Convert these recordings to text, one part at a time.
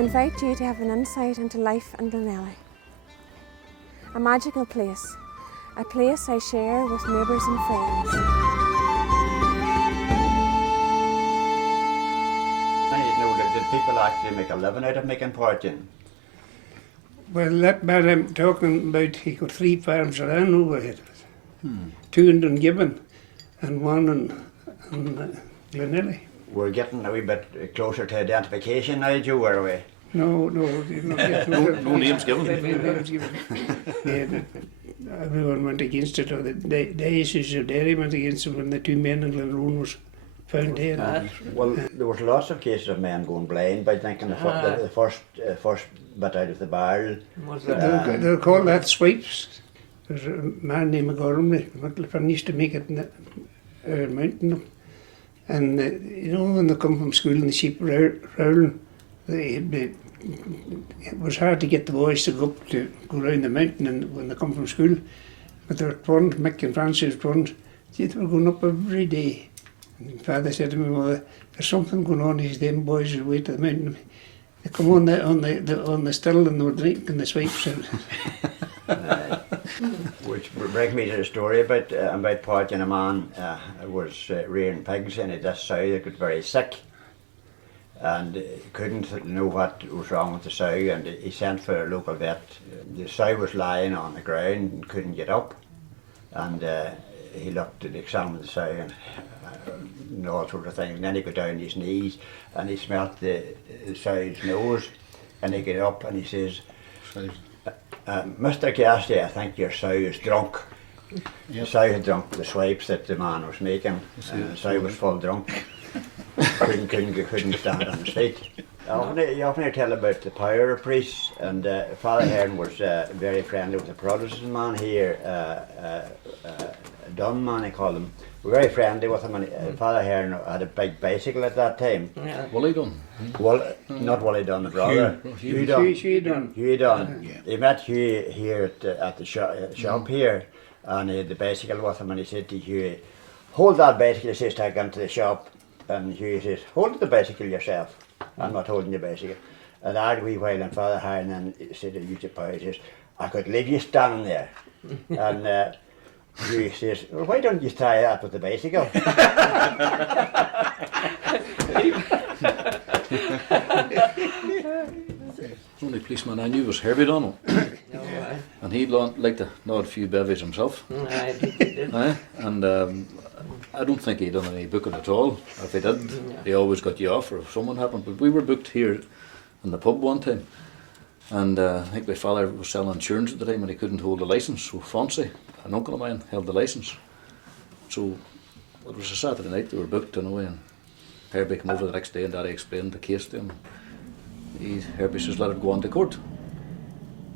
invite you to have an insight into life in Glenelly. A magical place, a place I share with neighbours and friends. Did people actually make a living out of making portion? Well, that man I'm talking about, he got 3 farms of land over here. 2 in Dungiven and 1 in Glenelly. We're getting a wee bit closer to identification now, Joe, are we? No, you're not getting No names given. No names given. Everyone went against it, or the issues of Derry went against it when the 2 men in Glenrowan was found dead. Well, there was lots of cases of men going blind by drinking the first bit out of the barrel. They'll call that swipes. There's a man named Gormley used to make it in the mountain. And you know, when they come from school and the sheep rowling, it was hard to get the boys to go around the mountain and when they come from school. But there were twins, Mick and Francis twins, they were going up every day. And Father said to me, "Mother, there's something going on. These them boys are way to the mountain." They come on the still and they were drinking the swipes. Which brings me to the story about Portion. A man was rearing pigs and this sow that got very sick and couldn't know what was wrong with the sow, and he sent for a local vet. The sow was lying on the ground and couldn't get up, and he looked and examined the sow and all sorts of things, and then he got down on his knees and he smelt the sow's nose, and he got up and he says, "Mr. Cassidy, I think your sow is drunk." Yep. The sow had drunk the swipes that the man was making, and the sow was full drunk. couldn't stand on his feet. You often tell about the power of priests, and Father Hearn was very friendly with a Protestant man here, Dunn man they called him. We were very friendly with him, and Father Hearn had a big bicycle at that time. Yeah. Willie Dunn. Not Willie Dunn, the brother. Hugh Dunn. Hugh Dunn. He met Hugh here at the shop here, and he had the bicycle with him, and he said to Hugh, "Hold that bicycle," he says, "take it into the shop." And Hugh says, "Hold the bicycle yourself. I'm not holding the bicycle." And after a wee while, and Father Hearn then said to Hugh, he says, "I could leave you standing there." And Hugh says, "Well, why don't you try that with the bicycle?" The only policeman I knew was Herbie Donnell. And he liked to nod a few bevies himself. And I don't think he'd done any booking at all. If he did, he always got you off, or if someone happened. But we were booked here in the pub one time, and I think my father was selling insurance at the time and he couldn't hold the licence, so Francie, an uncle of mine, held the licence. So it was a Saturday night, they were booked anyway, and Herbie came over the next day and Daddy explained the case to him. Herbie says, "Let it go on to court."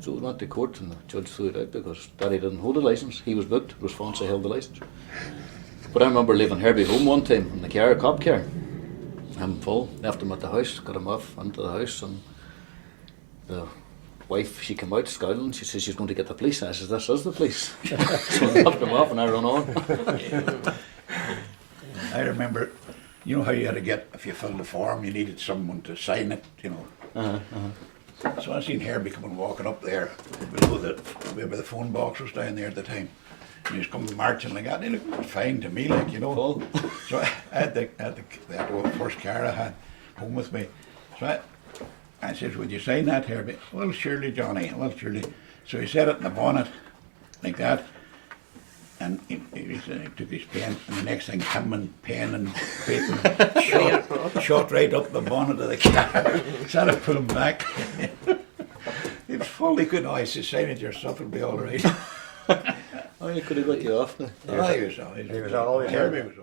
So we went to court and the judge threw it out because Daddy didn't hold the licence. He was booked, it was Francie held the licence. But I remember leaving Herbie home one time in the car, a cop car. I'm full, left him at the house, got him off into the house, and the wife, she came out scowling, she says she's going to get the police. I says, "This is the police." So I left him off and I run on. I remember, you know how you had to get, if you filled the form, you needed someone to sign it, you know. So I seen Herbie coming walking up there, below where the phone box was down there at the time. And he was coming marching like that, and he looked fine to me, like, you know. Full. So I had the first car I had home with me. So I said, "Would you sign that, Herbie?" "Well, surely, Johnny, well, surely." So he set it in the bonnet, like that. And he took his pen, and the next thing, him and pen and paper shot right up the bonnet of the car. So I put him back. It was full. He couldn't. "Oh," he said, "sign it yourself, it'll be all right." Oh, you could have got you off now. He was always He was always Herbie was